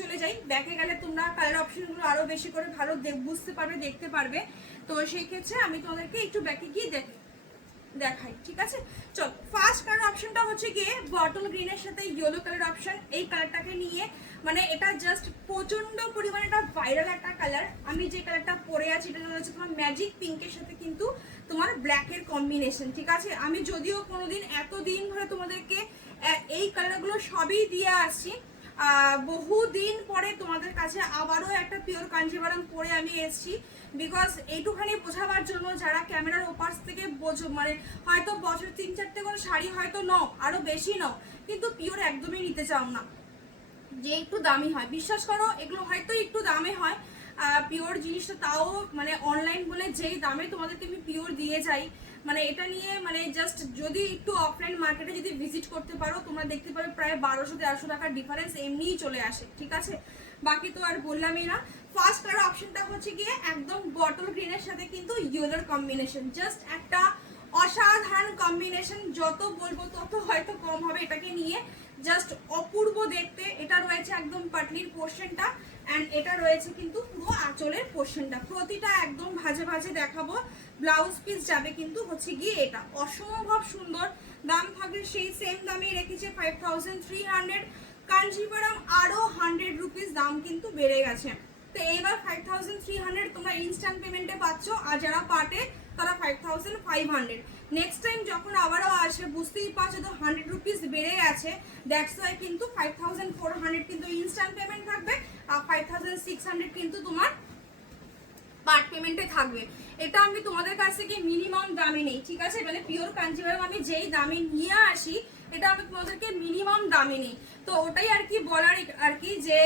চলে যাই। ব্যাকে গেলে তোমরা কালার অপশনগুলো আরো বেশি করে ভালো বুঝতে পারবে, দেখতে পারবে। তো সেই ক্ষেত্রে আমি তোমাদেরকে একটু ব্যাকে গিয়ে দেখাই, ঠিক আছে। চল, ফার্স্ট কালার অপশনটা হচ্ছে গিয়ে বটল গ্রিনের সাথে ইয়েলো কালার অপশন। এই কালারটাকে নিয়ে মানে এটা জাস্ট প্রচন্ড পরিমাণে একটা ভাইরাল একটা কালার। আমি যে কালারটা পরে আছি এটা হচ্ছে তোমার ম্যাজিক পিঙ্কের সাথে কিন্তু তোমার ব্ল্যাকের কম্বিনেশন, ঠিক আছে। আমি যদিও কোনোদিন এতদিন ধরে তোমাদেরকে এই কালারগুলো সবই দিয়ে আসছি, বহুদিন পরে তোমাদের কাছে আবারও একটা পিওর কাঞ্জিভারাম পরে আমি এসেছি। বিকজ এইটুখানি বোঝাবার জন্য যারা ক্যামেরার ওপাশ থেকে বোঝো, মানে হয়তো বছর 3-4টে করে শাড়ি হয়তো নাও, আরো বেশি নাও, কিন্তু পিওর একদমই নিতে চাও না, যে একটু দামি হয়। বিশ্বাস করো এগুলো হয়তো একটু দামে হয় পিওর জিনিসটা, তাও মানে অনলাইন বলে যেই দামে তোমাদেরকে আমি পিওর দিয়ে যাই, মানে এটা নিয়ে মানে জাস্ট যদি একটু অফলাইন মার্কেটে যদি ভিজিট করতে পারো তোমরা দেখতে পারো প্রায় 1200-1300 টাকার ডিফারেন্স এমনিই চলে আসে, ঠিক আছে। বাকি তো আর বললামই না। ফার্স্ট কালার অপশনটা হচ্ছে গিয়ে একদম বটল গ্রিনের সাথে কিন্তু ইয়েলোর কম্বিনেশন, জাস্ট একটা অসাধারণ কম্বিনেশন। যত বলবো তত হয়তো কম হবে এটাকে নিয়ে, জাস্ট অপূর্ব দেখতে। এটা রয়েছে একদম পাটলির পোর্শনটা, অ্যান্ড এটা রয়েছে কিন্তু পুরো আঁচলের পোর্শনটা। প্রতিটা একদম ভাজে ভাজে দেখাবো। ব্লাউজ পিস যাবে কিন্তু হচ্ছে গিয়ে এটা অসম্ভব সুন্দর। দাম থাকবে সেই সেম দামেই রেখেছে 5300। কাঞ্জিভারাম আরো 100 রুপিস দাম কিন্তু বেড়ে গেছে। তো এইবার 5300 তোমরা ইনস্ট্যান্ট পেমেন্টে পাচ্ছ, আর যারা পার্টে তারা 5500। নেক্সট টাইম যখন আবারও আসবে বুঝতেই পারছো তো 100 রুপিস বেড়ে গেছে, দ্যাটস ওয়াই কিন্তু 5400 কিন্তু ইনস্ট্যান্ট পেমেন্ট থাকবে, আর 5600 কিন্তু তোমার পার্ট পেমেন্টে থাকবে। এটা আমি তোমাদের কাছ থেকে মিনিমাম দামে নেই, ঠিক আছে। মানে পিওর কাঞ্জিভারাম আমি যেই দামে নিয়ে আসি এটা আমি তোমাদেরকে মিনিমাম দামে নেই। তো ওটাই আর কি বলার আর কি, যে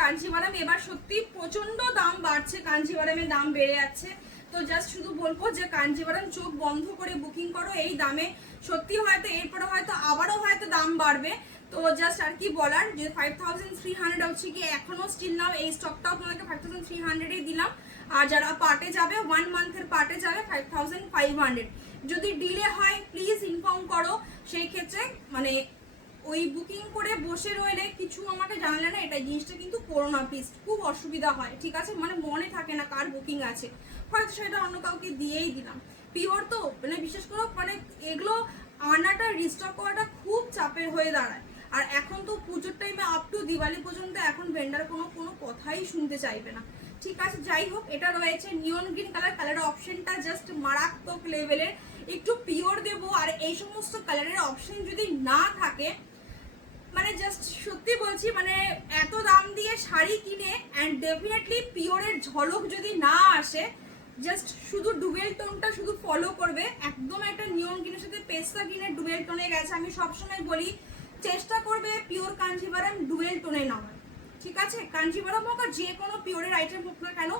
কাঞ্জিভারাম এবার সত্যি প্রচন্ড দাম বাড়ছে, কাঞ্জিভারামের দাম বেড়ে যাচ্ছে। তো জাস্ট শুধু বলবো যে কাঞ্জিভারাম চোখ বন্ধ করে বুকিং করো এই দামে। সত্যি হয়তো এরপরে হয়তো আবারও হয়তো দাম বাড়বে। তো জাস্ট আর কি বলার যে 5300 হচ্ছে কি এখনো স্টিল নাও এই স্টকটাও তোমাদেরকে 5300 দিলাম। আর যারা পার্টে যাবে 1 মান্থের পার্টে যাবে 5500। যদি ডিলে হয় প্লিজ ইনফর্ম করো, সেই ক্ষেত্রে মানে ওই বুকিং করে বসে রইলে কিছু আমাকে জানলে না, এটা জিনিসটা কিন্তু করো না প্লিজ, খুব অসুবিধা হয়, ঠিক আছে। মানে মনে থাকে না কার বুকিং আছে, হয়তো সেটা অন্য কাউকে দিয়েই দিলাম। পিওর তো মানে বিশেষ করে মানে এগুলো আনাটা রিস্টক করাটা খুব চাপের হয়ে দাঁড়ায়। আর এখন তো পুজোর টাইমে আপ টু দিওয়ালি পর্যন্ত এখন ভেন্ডার কোনো কথাই শুনতে চাইবে না, ঠিক আছে। যাই হোক, এটা রয়েছে নিয়ন গ্রিন কালার অপশনটা জাস্ট মারাত্মক লেভেলের, একটু পিওর দেবো। আর এই সমস্ত কালারের অপশন যদি না থাকে মানে জাস্ট সত্যি বলছি, মানে এত দাম দিয়ে শাড়ি কিনে অ্যান্ড ডেফিনেটলি পিওরের ঝলক যদি না আসে, জাস্ট শুধু ডুবেল টোনটা শুধু ফলো করবে। একদম একটা নিয়ন গ্রিনের সাথে পেস্তা গ্রিনের ডুবেল টোনে গেছে। আমি সবসময় বলি চেষ্টা করবে পিওর কাঞ্জিভারাম ডুবেল টোনে নেওয়ার, ঠিক আছে। কাঞ্জিভারাম হোক আর যে কোনো পিওরের আইটেম হোক না কেন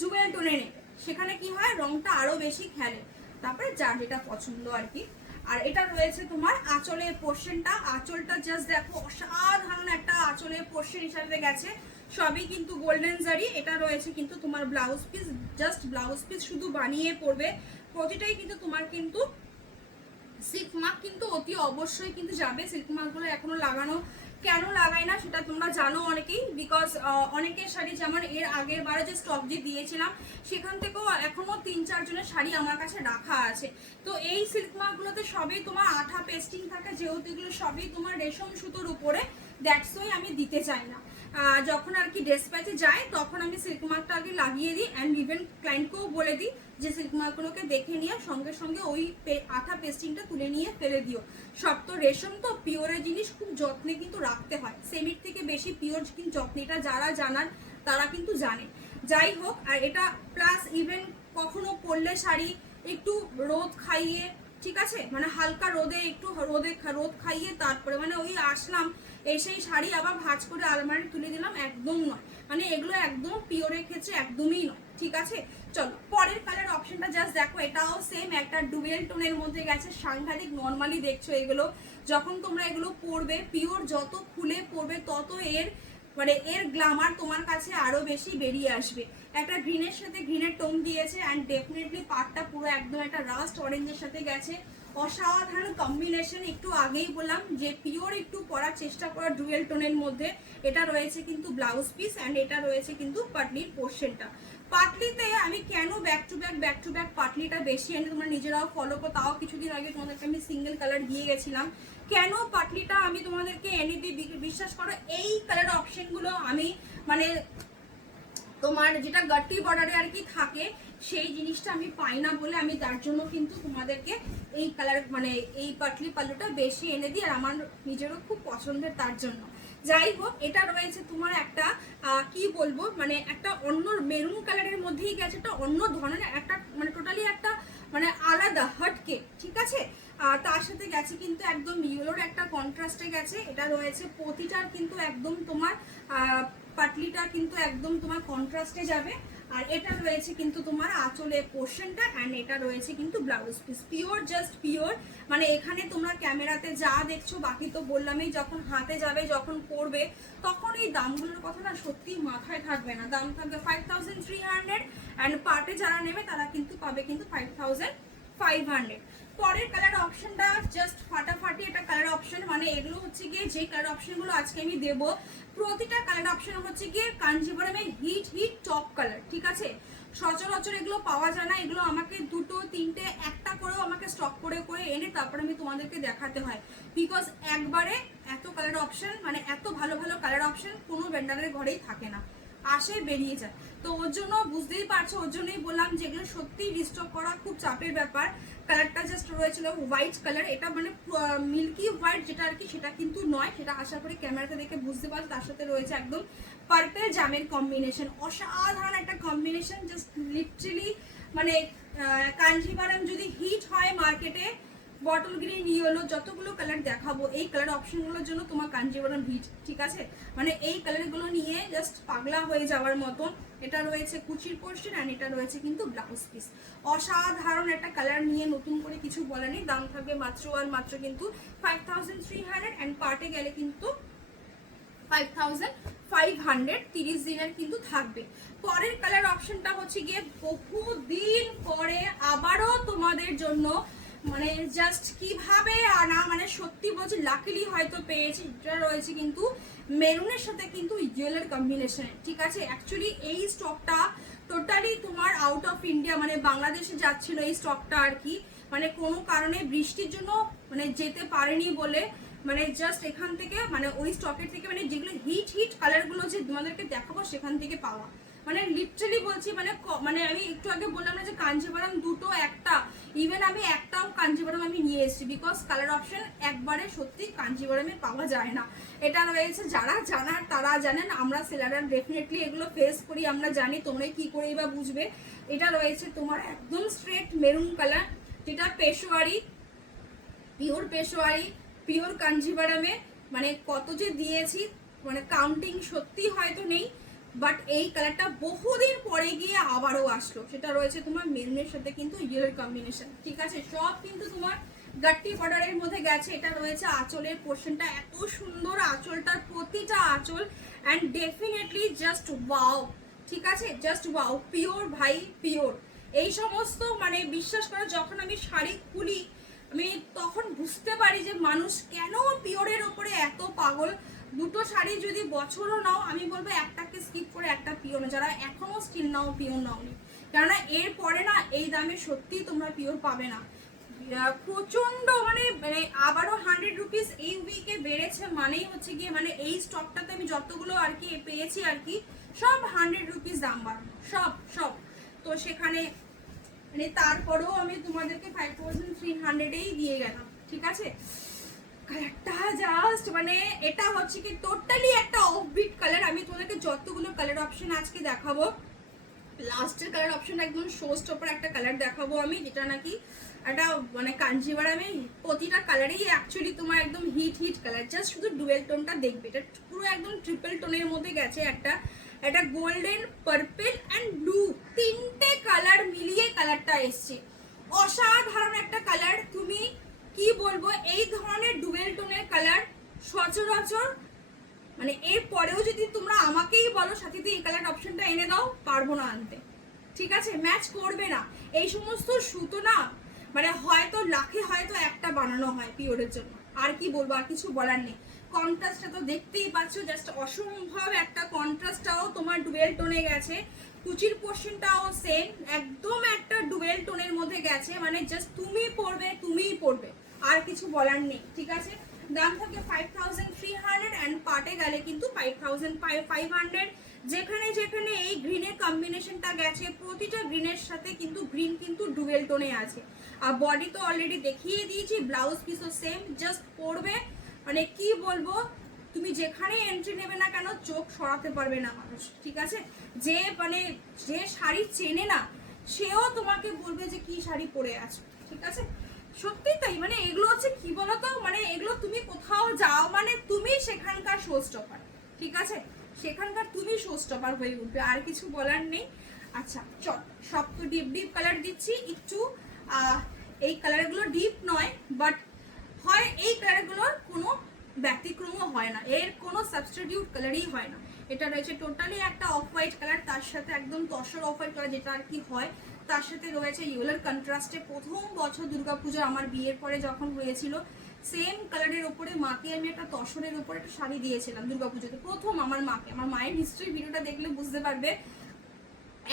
ডুবেল টোনে নেবে, সেখানে কি হয় রংটা আরো বেশি খেলে। তারপরে যার যেটা পছন্দ আর কি। আর এটা রয়েছে তোমার আঁচলের পোর্শনটা। আঁচলটা জাস্ট দেখো অসাধারণ একটা আঁচলের পোর্শন হিসাবে গেছে, সবই কিন্তু গোল্ডেন জারি। এটা রয়েছে কিন্তু তোমার blouse piece, just blouse piece শুধু বানিয়ে পড়বে। প্রতিটাই কিন্তু তোমার কিন্তু সিল্ক মার্ক কিন্তু অতি অবশ্যই কিন্তু যাবে। সিল্ক মার্কগুলো এখনো লাগানো, কেন লাগাই না সেটা তোমরা জানো অনেকেই, বিকজ অনেকের শাড়ি যেমন এর আগের বারে যে স্টক যে দিয়েছিলাম সেখান থেকেও এখনো 3-4 জনের শাড়ি আমার কাছে রাখা আছে। তো এই সিল্ক মার্কগুলোতে সবই তোমার আঠা পেস্টিং থাকে, যেহেতু এগুলো সবই তোমার রেশম সুতোর উপরে, দ্যাটস ওয়াই আমি দিতে চাই না। যখন আর কি ড্রেস প্যাচে যায় তখন আমি সিল্ক মার্কটা আগে লাগিয়ে দিই, অ্যান্ড ইভেন ক্লায়েন্টকেও বলে দিই যে সিল্ক মার্কগুলোকে দেখে নিয়ে সঙ্গে সঙ্গে ওই আঠা পেস্টিংটা তুলে নিয়ে ফেলে দিও। সব তো রেশম তো পিওরের জিনিস খুব যত্নে কিন্তু রাখতে হয়, সেমির থেকে বেশি পিওর কিন্তু যত্নে, এটা যারা জানার তারা কিন্তু জানে। যাই হোক, আর এটা প্লাস ইভেন কখনো পরলে শাড়ি একটু রোদ খাইয়ে, ঠিক আছে, মানে হালকা রোদে একটু রোদ খাইয়ে তারপরে মানে ওই আসলাম এসেই শাড়ি আবার ভাঁজ করে আলমারি তুলে দিলাম, একদম নয়। মানে এগুলো একদম পিওরের ক্ষেত্রে একদমই নয়, ঠিক আছে। চলো পরের কালার অপশনটা জাস্ট দেখো, এটাও সেম একটা ডুয়েল টোনের মধ্যে গেছে, সাংঘাতিক নর্মালি দেখছো এগুলো। যখন তোমরা এগুলো পরবে পিওর যত খুলে পরবে তত এর মানে এর গ্ল্যামার তোমার কাছে আরো বেশি বেরিয়ে আসবে। একটা গ্রিনের সাথে গ্রিনের টোন দিয়েছে, অ্যান্ড ডেফিনেটলি পার্টটা পুরো একদম একটা রাস্ট অরেঞ্জের সাথে গেছে, অসাধারণ কম্বিনেশন। একটু আগেই বললাম যে পিওর একটু পরার চেষ্টা করা ডুয়েল টোনের মধ্যে। এটা রয়েছে কিন্তু ব্লাউজ পিস অ্যান্ড এটা রয়েছে কিন্তু পাটলির পোর্শনটা। পাটলিতে আমি কেন ব্যাক টু ব্যাক পাটলিটা বেশি এনে তোমরা নিজেরাও ফলো করো, তাও কিছুদিন আগে তোমাদেরকে আমি সিঙ্গেল কালার দিয়ে গেছিলাম। কেন পাটলিটা আমি তোমাদেরকে এনে দিই, বিশ্বাস করো এই কালার অপশনগুলো আমি মানে তোমার যেটা গাটি বর্ডারে আর কি থাকে সেই জিনিসটা আমি পাই না বলে আমি তার জন্য কিন্তু তোমাদেরকে এই কালার মানে এই পাটলি পাল্লুটা বেশি এনে দিই, আর আমার নিজেরও খুব পছন্দের তার জন্য। যাই হোক, এটা রয়েছে তোমার একটা কি বলবো মানে একটা অন্য মেরুন কালারের মধ্যেই গেছে, একটা অন্য ধরনের একটা মানে টোটালি একটা মানে আলাদা হটকে, ঠিক আছে। তার সাথে গেছে কিন্তু একদম ইয়েলোর একটা কন্ট্রাস্টে গেছে। এটা রয়েছে প্রতিটার কিন্তু একদম তোমার পাটলিটা কিন্তু একদম তোমার কন্ট্রাস্টে যাবে। আর এটা রয়েছে কিন্তু তোমার আঁচলের পোর্শনটা অ্যান্ড এটা রয়েছে কিন্তু blouse piece pure, just pure. মানে এখানে তোমরা ক্যামেরাতে যা দেখছো বাকি তো বললামই, যখন হাতে যাবে যখন পরবে তখন এই দামগুলোর কথা না সত্যি মাথায় থাকবে না। দাম থাকবে 5300 অ্যান্ড পার্টে যারা নেবে তারা কিন্তু পাবে কিন্তু 5500। পরের কালার অপশনটা জাস্ট ফাটাফাটি একটা কালার অপশন। মানে এগুলো হচ্ছে গিয়ে যে কালার অপশনগুলো আজকে আমি দেবো প্রতিটা কালার অপশন হচ্ছে গিয়ে কাঞ্জিবরমের হিট টপ কালার, ঠিক আছে। সচরাচর এগুলো পাওয়া যায় না, এগুলো আমাকে দুটো তিনটে একটা করেও আমাকে স্টক করে করে এনে তারপরে আমি তোমাদেরকে দেখাতে হয়, বিকজ একবারে এত কালার অপশন মানে এত ভালো ভালো কালার অপশন কোনো ভেন্ডারের ঘরেই থাকে না, আসে বেরিয়ে যায়। তো ওর জন্য বুঝতেই পারছো, ওর জন্যই বললাম যেগুলো সত্যি রিস্টক করা খুব চাপের ব্যাপার। কালারটা জাস্ট রয়েছিল হোয়াইট কালার, এটা মানে মিল্কি হোয়াইট যেটা আর কি সেটা কিন্তু নয়, সেটা আশা করি ক্যামেরাতে দেখে বুঝতে পারছো। তার সাথে রয়েছে একদম পার্পল জামের কম্বিনেশন, অসাধারণ একটা কম্বিনেশন, জাস্ট লিটারালি মানে কাঞ্জিভারাম যদি হিট হয় মার্কেটে, বটল গ্রিন ইয়েলো যতগুলো কালার দেখাবো এই কালার অপশনগুলোর জন্য তোমার কাঞ্জিভারাম হিট, ঠিক আছে। মানে এই কালারগুলো নিয়ে জাস্ট পাগলা হয়ে যাওয়ার মতন। এটা রয়েছে কুচির পোর্শন অ্যান্ড এটা রয়েছে কিন্তু ব্লাউজ পিস। অসাধারণ একটা কালার নিয়ে নতুন করে কিছু বলা নেই। দাম থাকবে মাত্র আর মাত্র কিন্তু 5300 অ্যান্ড পার্টে গেলে কিন্তু 5500, 30 দিনের কিন্তু থাকবে। পরের কালার অপশনটা হচ্ছে গিয়ে বহুদিন পরে আবারও তোমাদের জন্য মানে জাস্ট কিভাবে আনা মানে সত্যি বলছি লাকিলি হয়তো পেয়েছি। এটা রয়েছে কিন্তু মেরুনের সাথে কিন্তু ইয়েলোর কম্বিনেশনে, ঠিক আছে। অ্যাকচুয়ালি এই স্টকটা টোটালি তোমার আউট অফ ইন্ডিয়া মানে বাংলাদেশে যাচ্ছিল এই স্টকটা আর কি, মানে কোনো কারণে বৃষ্টির জন্য মানে যেতে পারেনি বলে মানে জাস্ট এখান থেকে মানে ওই স্টকের থেকে মানে যেগুলো হিট কালারগুলো যে তোমাদেরকে দেখাবো সেখান থেকে পাওয়া। মানে লিটারালি বলছি মানে মানে আমি একটু আগে বললাম না যে কাঞ্জিভারাম দুটো একটা, ইভেন আমি একটাও কাঞ্জিভারাম আমি নিয়ে এসেছি, বিকজ কালার অপশন একবারে সত্যি কাঞ্জিভারামে পাওয়া যায় না। এটা রয়েছে যারা জানার তারা জানেন, আমরা সেলাররা ডেফিনেটলি এগুলো ফেস করি, আমরা জানি, তোমরা কি করেই বা বুঝবে। এটা রয়েছে তোমার একদম স্ট্রেট মেরুন কালার, যেটা পেশোয়ারি, পিওর পেশোয়ারি, পিওর কাঞ্জিভারামে মানে কত যে দিয়েছি মানে কাউন্টিং সত্যি হয়তো নেই, বাট এই কালারটা বহুদিন পরে গিয়ে আবারও আসলো। সেটা রয়েছে তোমার মেরুনের সাথে কিন্তু ইয়েলোর কম্বিনেশন, ঠিক আছে। সব কিন্তু তোমার গাট্টি বর্ডারের মধ্যে গেছে। এটা রয়েছে আঁচলের পোর্শনটা, এত সুন্দর আঁচলটার প্রতিটা আঁচল অ্যান্ড ডেফিনেটলি জাস্ট ওয়াও, ঠিক আছে, জাস্ট ওয়াও, পিওর ভাই পিওর। এই সমস্ত মানে বিশ্বাস করো যখন আমি শাড়ি খুলি আমি তখন বুঝতে পারি যে মানুষ কেন পিওরের ওপরে এত পাগল। দুটো শাড়ি যদি বছরও নাও আমি বলবো একটাকে স্কিপ করে একটা পিওর না, যারা এখনো স্টিল নাও পিওর নাওনি, কেননা এর পরে না এই দামে সত্যি তোমরা পিওর পাবে না। প্রচন্ড মানে মানে আবারও 100 রুপিস এই উইকে বেড়েছে, মানেই হচ্ছে গিয়ে মানে এই স্টকটাতে আমি যতগুলো আর কি পেয়েছি আর কি সব 100 রুপিস দাম বাড়ানো, সব। তো সেখানে মানে তারপরেও আমি তোমাদেরকে 5300-এই দিয়ে গেলাম, ঠিক আছে। কালারটা জাস্ট মানে এটা হচ্ছে কি টোটালি একটা অফবিট কালার। আমি তোমাদেরকে যতগুলো কালার অপশন আজকে দেখাবো লাস্টের কালার অপশন একদম শো স্টপার একটা কালার দেখাবো আমি, যেটা নাকি একটা মানে কাঞ্জিভারামে প্রতিটা কালারেই অ্যাকচুয়ালি তোমার একদম হিট কালার। জাস্ট শুধু ডুয়েল টোনটা দেখবে, এটা পুরো একদম ট্রিপল টোনের মধ্যে গেছে। একটা গোল্ডেন, পার্পল অ্যান্ড ব্লু তিনটে কালার মিলিয়ে কালারটা এসছে। অসাধারণ একটা কালার, তুমি কি বলবো এই ধরনের ডুয়েল টোনের কালার সচরাচর মানে এর পরেও যদি তোমরা আমাকেই বলো সাথীতে এই কালার অপশনটা এনে দাও, পারবো না আনতে, ঠিক আছে, ম্যাচ করবে না। এই সমস্ত সুতো না মানে হয়তো লাখে হয়তো একটা বানানো হয় পিওরের জন্য। আর কি বলবো, আর কিছু বলার নেই। কন্ট্রাস্টটা তো দেখতেই পাচ্ছ, জাস্ট অসম্ভব একটা কন্ট্রাস্টটাও তোমার ডুয়েল টোনে গেছে, কুচির পোর্শনটাও সেম, একদম একটা ডুয়েল টোনের মধ্যে গেছে, মানে জাস্ট তুমি পরবে তুমিই পরবে, আর কিছু বলার নেই। ঠিক আছে, দাম থাকে 5300 অ্যান্ড পার্টে গেলে কিন্তু 5500। যেখানে যেখানে এই গ্রিনের কম্বিনেশনটা গেছে, প্রতিটা গ্রিনের সাথে কিন্তু গ্রিন কিন্তু ডুয়েল টোনে আছে। আর বডি তো অলরেডি দেখিয়ে দিয়েছি, ব্লাউজ পিসও সেম, জাস্ট পরবে, মানে কি বলবো, তুমি যেখানে এন্ট্রি নেবে না কেন চোখ সরাতে পারবে না মানুষ। ঠিক আছে, যে মানে যে শাড়ি চেনে না সেও তোমাকে বলবে যে কি শাড়ি পরে আছো। ঠিক আছে, সত্যি তাই, মানে এগুলো হচ্ছে কি বলতো, মানে এগুলো তুমি কোথাও যাও মানে তুমি সেখানকার শো স্টপার। ঠিক আছে, সেখানকার তুমি শো স্টপার হয়ে উঠবে, আর কিছু বলার নেই। আচ্ছা চল, সব তো ডিপ ডিপ কালার দিচ্ছি একটু। এই কালারগুলো ডিপ নয়, বাট হয় এই কালারগুলোর কোনো ব্যতিক্রমও হয় না, এর কোনো সাবস্টিটিউট কালারই হয় না। এটা রয়েছে টোটালি একটা অফ হোয়াইট কালার, তার সাথে একদম তসর অফ হোয়াইট কালার যেটা আর কি হয়, তার সাথে রয়েছে ইয়েলোর কন্ট্রাস্টে। প্রথম বছর দুর্গাপুজো আমার বিয়ের পরে যখন হয়েছিল, সেম কালারের ওপরে মাকে আমি একটা তসরের ওপরে একটা শাড়ি দিয়েছিলাম দুর্গাপুজোতে, প্রথম আমার মাকে। আমার মায়ের হিস্ট্রি ভিডিওটা দেখলে বুঝতে পারবে,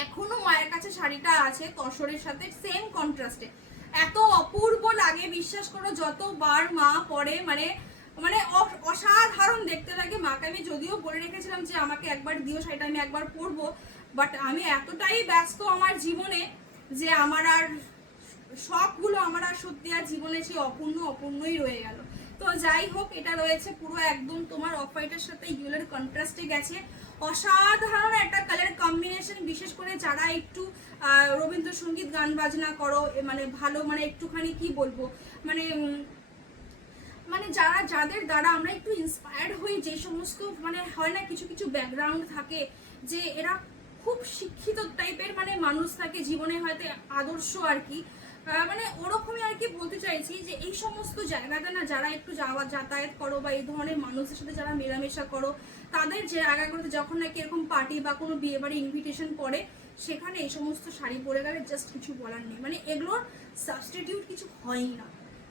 এখনো মায়ের কাছে শাড়িটা আছে তসরের সাথে সেম কন্ট্রাস্টে, এত অপূর্ব লাগে বিশ্বাস করো, যতবার মা পরে মানে মানে অসাধারণ দেখতে লাগে। মাকে আমি যদিও বলে রেখেছিলাম যে আমাকে একবার দিও শাড়িটা, আমি একবার পরবো, বাট আমি এতটাই ব্যস্ত আমার জীবনে যে আমার আর শখগুলো আমার আর সত্যি আর জীবনে সেই অপূর্ণই রয়ে গেল। তো যাই হোক, এটা রয়েছে পুরো একদম তোমার অফ হোয়াইটের সাথে ইয়েলোর কন্ট্রাস্টে গেছে, অসাধারণ একটা কালার কম্বিনেশন। বিশেষ করে যারা একটু রবীন্দ্রসঙ্গীত গান বাজনা করো, মানে ভালো, মানে একটুখানি কি বলবো, মানে মানে যারা যাদের দ্বারা আমরা একটু ইন্সপায়ার্ড হই, যে সমস্ত মানে হয় না কিছু কিছু ব্যাকগ্রাউন্ড থাকে যে এরা খুব শিক্ষিত টাইপের মানে মানুষ থাকে জীবনে, হয়তো আদর্শ আর কি, মানে ওরকমই আর কি বলতে চাইছি যে এই সমস্ত জায়গাতে না যারা একটু যাতায়াত করো বা এই ধরনের মানুষের সাথে যারা মেলামেশা করো, তাদের যে জায়গাগুলোতে যখন নাকি এরকম পার্টি বা কোনো বিয়ে বাড়ি ইনভিটেশন পড়ে, সেখানে এই সমস্ত শাড়ি পরে গেলে জাস্ট কিছু বলার নেই, মানে এগুলোর সাবস্টিটিউট কিছু হয়ই না,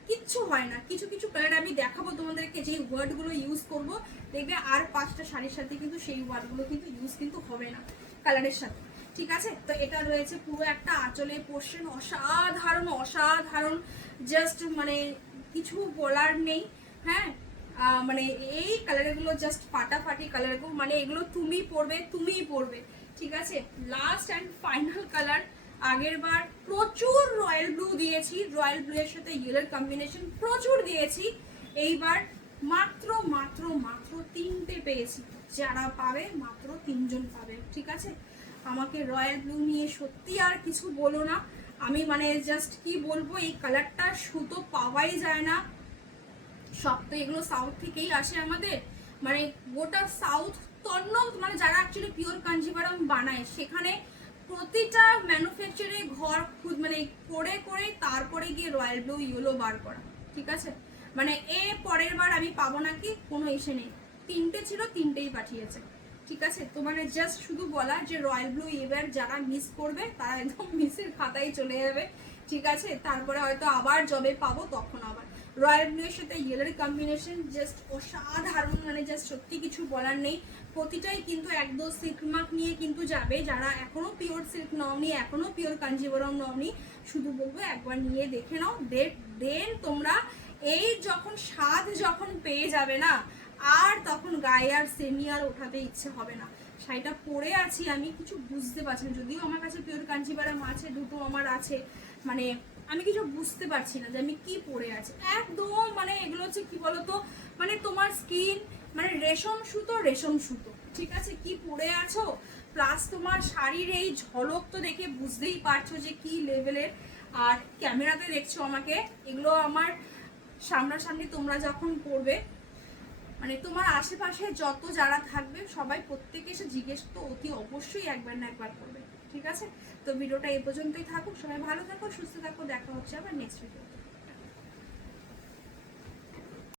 কিচ্ছু হয় না। কিছু কিছু কালার আমি দেখাবো তোমাদেরকে, যেই ওয়ার্ডগুলো ইউজ করব দেখবে আর 5টা শাড়ির সাথে কিন্তু সেই ওয়ার্ডগুলো কিন্তু ইউজ কিন্তু হবে না কালারের সাথে। ঠিক আছে, তো এটা রয়েছে পুরো একটা আঁচলের পোর্শন, অসাধারণ অসাধারণ, জাস্ট মানে কিছু বলার নেই। হ্যাঁ, মানে এই কালারগুলো জাস্ট ফাটাফাটি কালারগুলো, মানে এগুলো তুমি পরবে। ঠিক আছে, লাস্ট অ্যান্ড ফাইনাল কালার। আগের বার প্রচুর রয়্যাল ব্লু দিয়েছি, রয়্যাল ব্লু এর সাথে ইয়েলোর কম্বিনেশন প্রচুর দিয়েছি, এইবার মাত্র মাত্র মাত্র 3টে পেয়েছি, যারা পাবে মাত্র 3জন পাবে। ঠিক আছে, আমাকে রয়্যাল ব্লু নিয়ে সত্যি আর কিছু বলো না, আমি মানে জাস্ট কি বলবো, এই কালারটা সুতো পাওয়াই যায় না। সব তো এগুলো সাউথ থেকেই আসে আমাদের, মানে গোটা সাউথ তন্ন, মানে যারা অ্যাকচুয়ালি পিওর কাঞ্জিভারাম বানায়, সেখানে প্রতিটা ম্যানুফ্যাকচারে ঘর মানে করে করে তারপরে গিয়ে রয়্যাল ব্লু ইয়েলো বার করা। ঠিক আছে, মানে পরের বার আমি পাবো নাকি কোনো এসে নেই, 3টে ছিল 3টেই পাঠিয়েছে। ঠিক আছে, তো মানে জাস্ট শুধু বলা যে রয়্যাল ব্লু এবার যারা মিস করবে তারা একদম মিসের খাতায় চলে যাবে। ঠিক আছে, তারপরে হয়তো আবার যবে পাবো তখন আবার। রয়্যাল ব্লু এর সাথে ইয়েলোর কম্বিনেশন জাস্ট অসাধারণ, মানে জাস্ট সত্যি কিছু বলার নেই। প্রতিটাই কিন্তু একদম সিল্ক মার্ক নিয়ে কিন্তু যাবে, যারা এখনো পিওর সিল্ক নাওনি, এখনো পিওর কাঞ্জিবরম নাওনি, শুধু বলবো একবার নিয়ে দেখে নাও, দেন তোমরা এই যখন স্বাদ যখন পেয়ে যাবে না, আর তখন গায়ে আর সেমিয়ার ওঠাতে ইচ্ছে হবে না। শাড়িটা পরে আছি আমি কিছু বুঝতে পারছি না, যদিও আমার কাছে পিওর কাঞ্জিভারাম আছে, দুটো আমার আছে, মানে আমি কিছু বুঝতে পারছি না যে আমি কি পরে আছি একদম। মানে এগুলো হচ্ছে কি বলতো, মানে তোমার স্কিন মানে রেশম সুতো। ঠিক আছে, কি পরে আছো, প্লাস তোমার শাড়ির এই ঝলক তো দেখে বুঝতেই পারছো যে কি লেভেলের। আর ক্যামেরাতে দেখছো আমাকে, এগুলো আমার সামনাসামনি তোমরা যখন পরবে, মানে তোমার আশেপাশে যত যারা থাকবে সবাই প্রত্যেকে এসে জিজ্ঞেস তো অতি অবশ্যই একবার না একবার করবে। ঠিক আছে, তো ভিডিওটা এই পর্যন্তই থাকুক, সবাই ভালো থাকো, সুস্থ থাকো, দেখা হচ্ছে আবার নেক্সট ভিডিও।